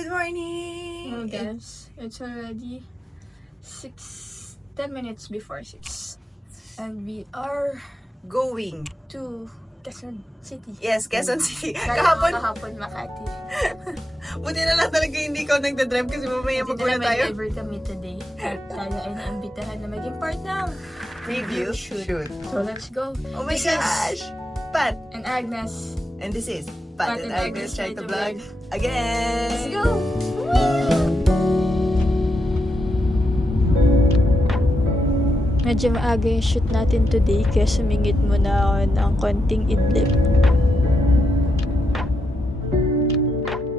Good morning! Oh guys, it's already 10 minutes before 6. And we are going to Quezon City. Yes, Quezon City. Kahapon Makati. Buti na lang talaga hindi ko nagdadrive kasi mamaya magmuna tayo. Mag-driver kami today. At tayo ay naimbitahan na maging part ng Preview shoot. So let's go. Oh my gosh! Pat! And Agnes. And this is Pat and Agnes try to vlog again! Let's go! Medyo maaga yung shoot natin today kaya sumingit muna ako ng konting idlip.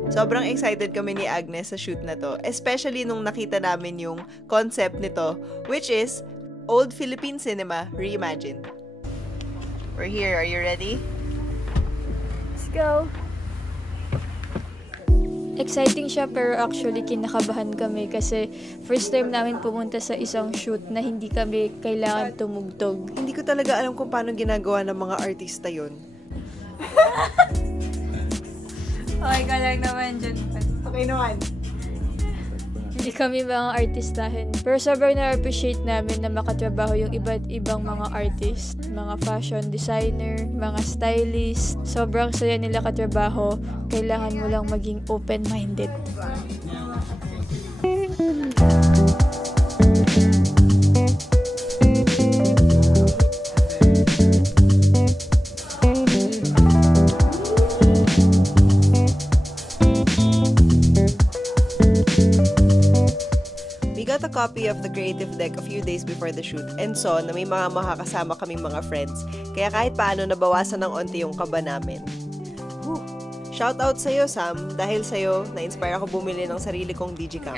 Sobrang excited kami ni Agnes sa shoot na to, especially nung nakita namin yung concept nito, which is Old Philippine Cinema Reimagined. We're here. Are you ready? Let's go! Exciting siya pero actually kinakabahan kami kasi first time namin pumunta sa isang shoot na hindi kami kailangan tumugtog. Hindi ko talaga alam kung paano ginagawa ng mga artista yun. Okay ka lang naman dyan. Okay naman. Hindi kami mga artistahin. Pero sobrang na-appreciate namin na makatrabaho yung iba't ibang mga artist, mga fashion designer, mga stylist. Sobrang saya nila katrabaho. Kailangan mo lang maging open-minded. A copy of the creative deck a few days before the shoot and saw na may mga makakasama kaming mga friends. Kaya kahit paano nabawasan ng onti yung kaba namin. Shout out sa'yo, Sam. Dahil sa'yo, na-inspire ako bumili ng sarili kong digicam.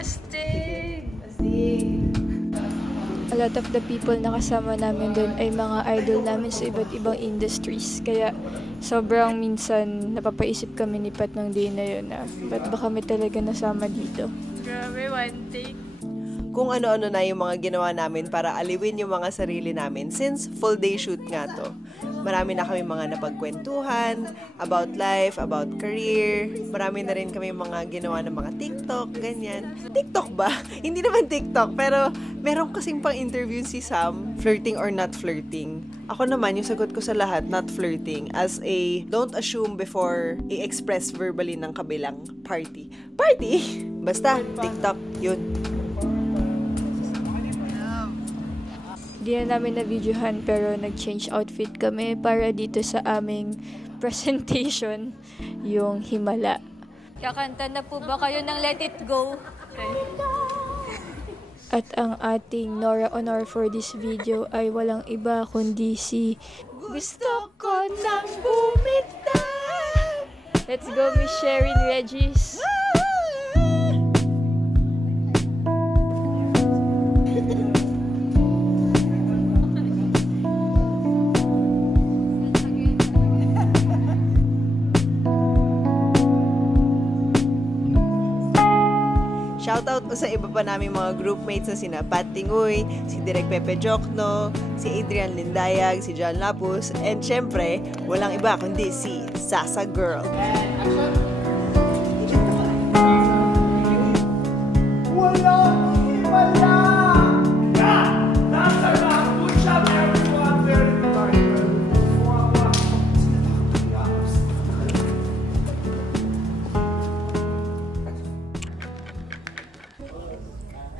A lot of the people na kasama namin doon ay mga idol namin sa iba't ibang industries. Kaya sobrang minsan napapaisip kami ni Pat ng day na yun na ba't ba kami talaga nasama dito? Grabe, one take. Kung ano-ano na yung mga ginawa namin para aliwin yung mga sarili namin since full day shoot nga to. Marami na kami mga napagkwentuhan about life, about career. Marami na rin kami mga ginawa ng mga TikTok, ganyan. TikTok ba? Hindi naman TikTok, pero meron kasing pang interview si Sam, flirting or not flirting. Ako naman, yung sagot ko sa lahat, not flirting, as a don't assume before i-express verbally ng kabilang party. Party? Basta, TikTok, yun. Di na namin na-videohan pero nag-change outfit kami para dito sa aming presentation, yung Himala. Kakanta na po ba kayo ng Let It Go? Okay. At ang ating Nora Honor for this video ay walang iba kundi si Gusto Ko Nang Bumitaw! Let's go, Miss Sherin Regis! Shoutout ko sa iba pa namin mga groupmates na sina Pat Tinguy, si Direk Pepe Jokno, si Adrian Lindayag, si John Lapus, and syempre, walang iba kundi si Sasa Girl.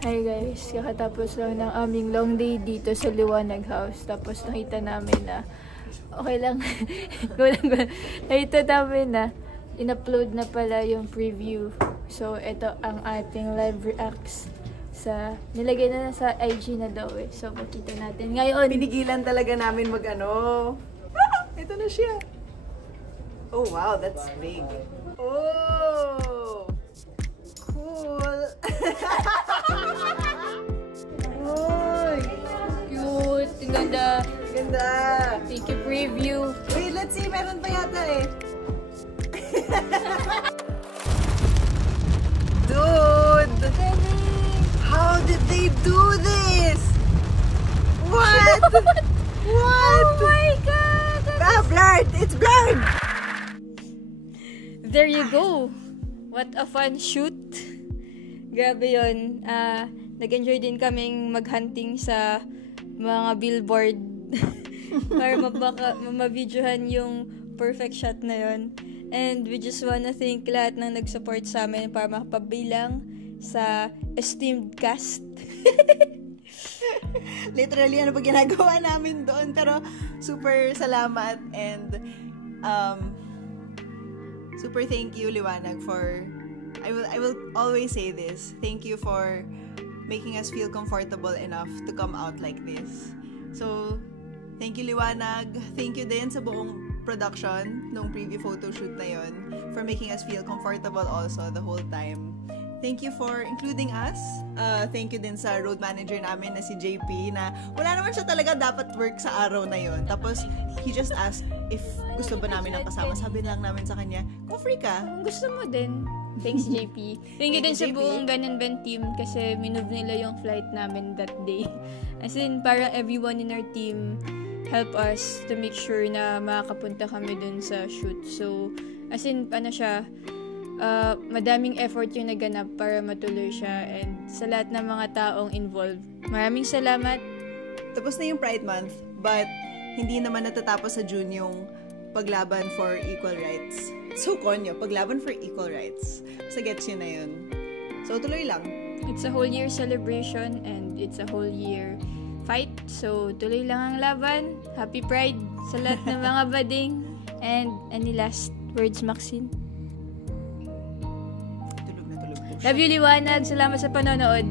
Hi guys, kakatapos lang ng aming long day dito sa Liwanag House. Tapos nakita namin na okay lang. Nakita namin na in-upload na pala yung preview. So ito ang ating live reacts sa nilagay na sa IG na daw eh. So makita natin ngayon. Pinigilan talaga namin mag-ano. Ito na siya. Oh wow, that's big. Oh! Cool! Uy! Cute! Ganda! Ganda! Thank you, preview! Wait, let's see. Meron pa yata eh. Dude! How did they do this? What? What? Oh my God! Ah, blurred! It's blurred! There you go! What a fun shoot! Grabe yun. Nag-enjoy din kaming mag-hunting sa mga billboard para mabidyohan yung perfect shot na yun. And we just wanna thank lahat ng nag-support sa amin para makapabilang sa esteemed cast. Literally, ano pa ginagawa namin doon. Pero, super salamat and super thank you, Liwanag, for I will always say this. Thank you for making us feel comfortable enough to come out like this. So, thank you, Liwanag. Thank you din sa buong production nung preview photo shoot na yon for making us feel comfortable also the whole time. Thank you for including us. Thank you din sa road manager namin na si JP na wala naman siya talaga dapat work sa araw na yon. Tapos, he just asked if gusto ba namin ang kasama. Sabi lang namin sa kanya, kung free ka. Kung gusto mo din. Thanks, JP. Thank you din sa buong Ganun Ben team kasi minove nila yung flight namin that day. As in, parang everyone in our team help us to make sure na makakapunta kami dun sa shoot. So, as in, madaming effort yung naganap para matuloy siya and sa lahat ng mga taong involved. Maraming salamat. Tapos na yung Pride Month, but hindi naman natatapos sa June yung paglaban for equal rights. So, konyo, paglaban for equal rights. Sa gets yun na yun. So, tuloy lang. It's a whole year celebration and it's a whole year fight. So, tuloy lang ang laban. Happy Pride sa lahat ng mga bading. And any last words, Maxine? Tulog na po siya. Love you, Liwanag. Salamat sa panonood.